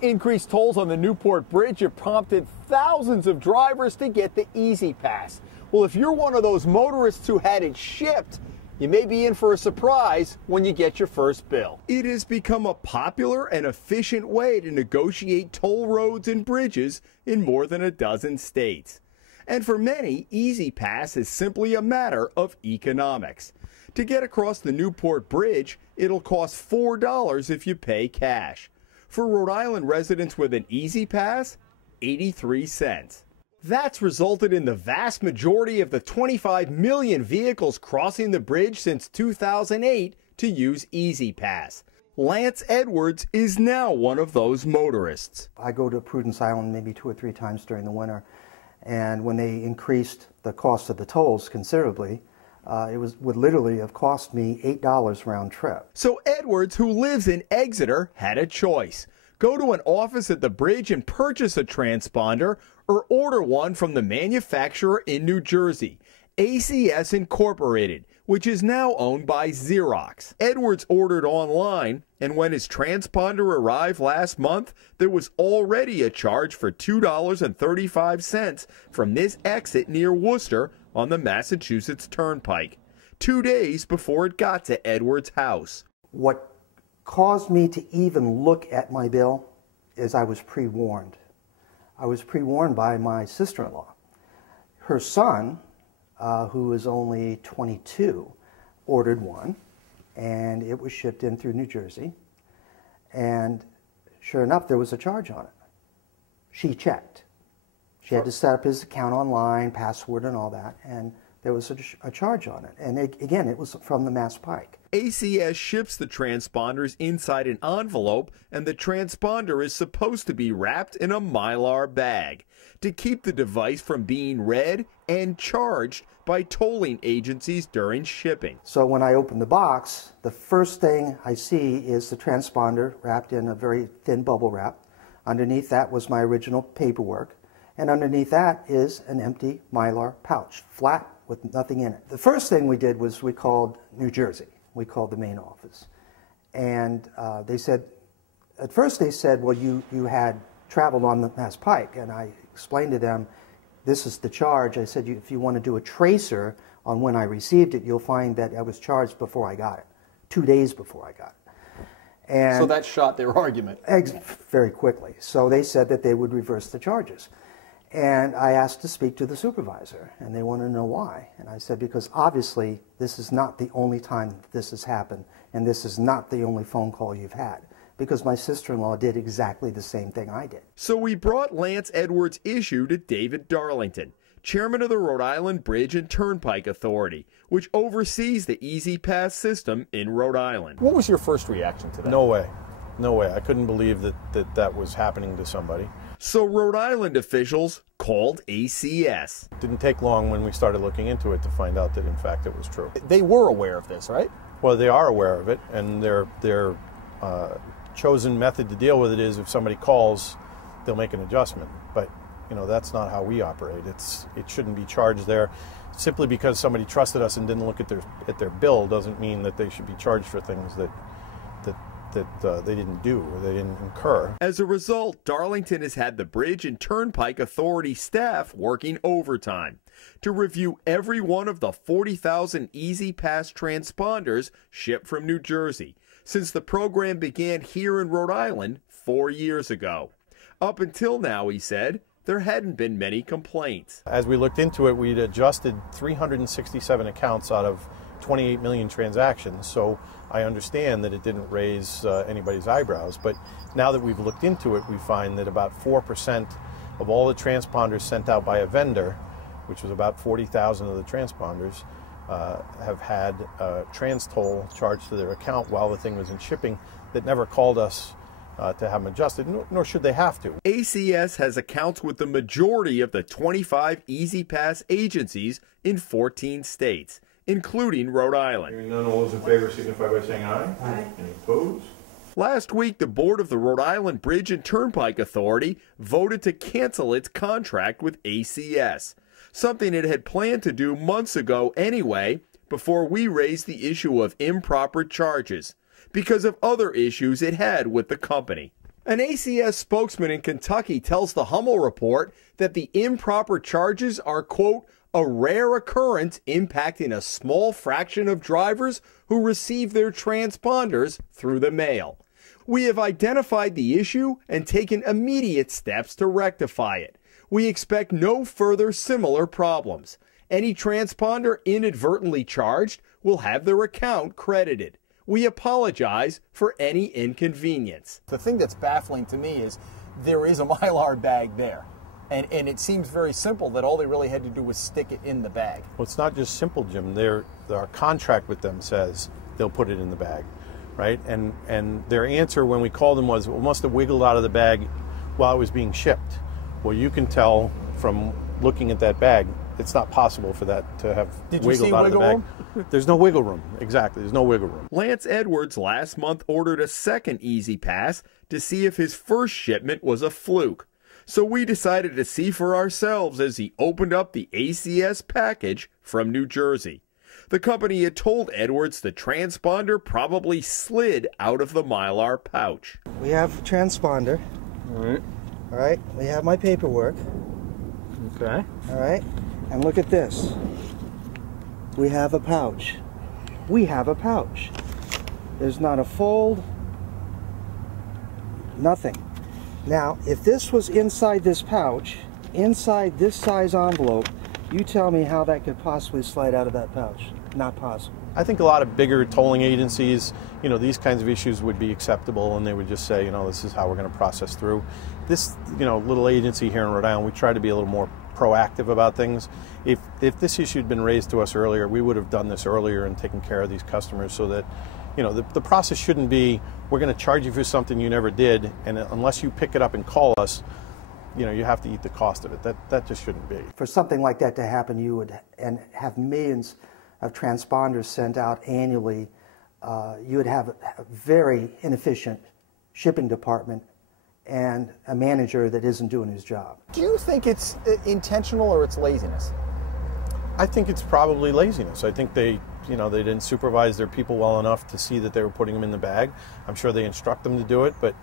Increased tolls on the Newport Bridge have prompted thousands of drivers to get the Easy Pass. Well, if you're one of those motorists who had it shipped, you may be in for a surprise when you get your first bill. It has become a popular and efficient way to negotiate toll roads and bridges in more than a dozen states. And for many, Easy Pass is simply a matter of economics. To get across the Newport Bridge, it'll cost $4 if you pay cash. For Rhode Island residents with an Easy Pass, 83 cents. That's resulted in the vast majority of the 25 million vehicles crossing the bridge since 2008 to use Easy Pass. Lance Edwards is now one of those motorists. I go to Prudence Island maybe 2 or 3 times during the winter, and when they increased the cost of the tolls considerably, it would literally have cost me $8 round trip. So Edwards, who lives in Exeter, had a choice. Go to an office at the bridge and purchase a transponder, or order one from the manufacturer in New Jersey, ACS Incorporated, which is now owned by Xerox. Edwards ordered online, and when his transponder arrived last month, there was already a charge for $2.35 from this exit near Worcester on the Massachusetts Turnpike, 2 days before it got to Edwards' house. What caused me to even look at my bill is I was pre-warned. I was pre-warned by my sister-in-law. Her son, who is only 22, ordered one, and it was shipped in through New Jersey, and sure enough, there was a charge on it. She checked. She had to set up his account online, password and all that, and there was a charge on it. And again, it was from the Mass Pike. ACS ships the transponders inside an envelope, and the transponder is supposed to be wrapped in a Mylar bag to keep the device from being read and charged by tolling agencies during shipping. So when I open the box, the first thing I see is the transponder wrapped in a very thin bubble wrap. Underneath that was my original paperwork. And underneath that is an empty Mylar pouch, flat with nothing in it. The first thing we did was we called New Jersey. We called the main office. And they said, at first they said, well, you had traveled on the Mass Pike. And I explained to them, this is the charge. I said, if you want to do a tracer on when I received it, you'll find that I was charged before I got it, 2 days before I got it. And so that shot their argument. Very quickly. So they said that they would reverse the charges. And I asked to speak to the supervisor, and they wanted to know why. And I said, because obviously this is not the only time this has happened, and this is not the only phone call you've had, because my sister-in-law did exactly the same thing I did. So we brought Lance Edwards' issue to David Darlington, chairman of the Rhode Island Bridge and Turnpike Authority, which oversees the Easy Pass system in Rhode Island. What was your first reaction to that? No way. No way. I couldn't believe that was happening to somebody. So Rhode Island officials called ACS. It didn't take long when we started looking into it to find out that in fact it was true. They were aware of this, right? Well, they are aware of it, and their chosen method to deal with it is if somebody calls, they'll make an adjustment. But you know, that's not how we operate. It shouldn't be charged there. Simply because somebody trusted us and didn't look at their bill doesn't mean that they should be charged for things that they didn't do or they didn't incur. As a result, Darlington has had the Bridge and Turnpike Authority staff working overtime to review every one of the 40,000 Easy Pass transponders shipped from New Jersey since the program began here in Rhode Island 4 years ago. Up until now, he said, there hadn't been many complaints. As we looked into it, we'd adjusted 367 accounts out of 28 million transactions, so I understand that it didn't raise anybody's eyebrows, but now that we've looked into it, we find that about 4% of all the transponders sent out by a vendor, which was about 40,000 of the transponders, have had trans toll charged to their account while the thing was in shipping that never called us to have them adjusted, nor should they have to. ACS has accounts with the majority of the 25 Easy Pass agencies in 14 states, including Rhode Island. Hearing none, all those in favor signify by saying aye. Aye. Any opposed? Last week, the board of the Rhode Island Bridge and Turnpike Authority voted to cancel its contract with ACS, something it had planned to do months ago anyway, before we raised the issue of improper charges, because of other issues it had with the company. An ACS spokesman in Kentucky tells the Hummel report that the improper charges are, quote, a rare occurrence impacting a small fraction of drivers who receive their transponders through the mail. We have identified the issue and taken immediate steps to rectify it. We expect no further similar problems. Any transponder inadvertently charged will have their account credited. We apologize for any inconvenience. The thing that's baffling to me is there is a Mylar bag there. And it seems very simple that all they really had to do was stick it in the bag. Well, it's not just simple, Jim. Our contract with them says they'll put it in the bag, right? And their answer when we called them was, well, it must have wiggled out of the bag while it was being shipped. Well, you can tell from looking at that bag, it's not possible for that to have wiggled out of the bag. There's no wiggle room. Exactly. There's no wiggle room. Lance Edwards last month ordered a second Easy Pass to see if his first shipment was a fluke. So we decided to see for ourselves as he opened up the ACS package from New Jersey. The company had told Edwards the transponder probably slid out of the Mylar pouch. We have a transponder. All All right. We have my paperwork. Okay. All right. And look at this. We have a pouch. We have a pouch. There's not a fold. Nothing. Now, if this was inside this pouch, inside this size envelope, you tell me how that could possibly slide out of that pouch. Not possible. I think a lot of bigger tolling agencies, these kinds of issues would be acceptable, and they would just say, this is how we're going to process through. This, little agency here in Rhode Island, we try to be a little more proactive about things. If this issue had been raised to us earlier, we would have done this earlier and taken care of these customers so that, the process shouldn't be, we're going to charge you for something you never did, and unless you pick it up and call us, you have to eat the cost of it. That just shouldn't be. For something like that to happen, you would have millions of transponders sent out annually. You would have a very inefficient shipping department and a manager that isn't doing his job. Do you think it's intentional or it's laziness? I think it's probably laziness. I think they didn't supervise their people well enough to see that they were putting them in the bag. I'm sure they instruct them to do it, but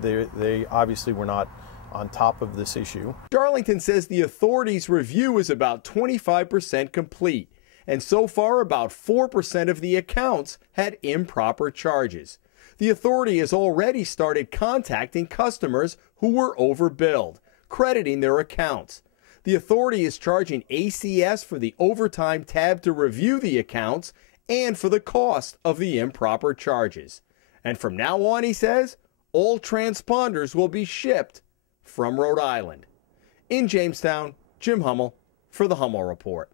they obviously were not on top of this issue. Darlington says the authorities' review is about 25% complete, and so far about 4% of the accounts had improper charges. The authority has already started contacting customers who were overbilled, crediting their accounts. The authority is charging ACS for the overtime tab to review the accounts and for the cost of the improper charges. And from now on, he says, all transponders will be shipped from Rhode Island. In Jamestown, Jim Hummel for the Hummel Report.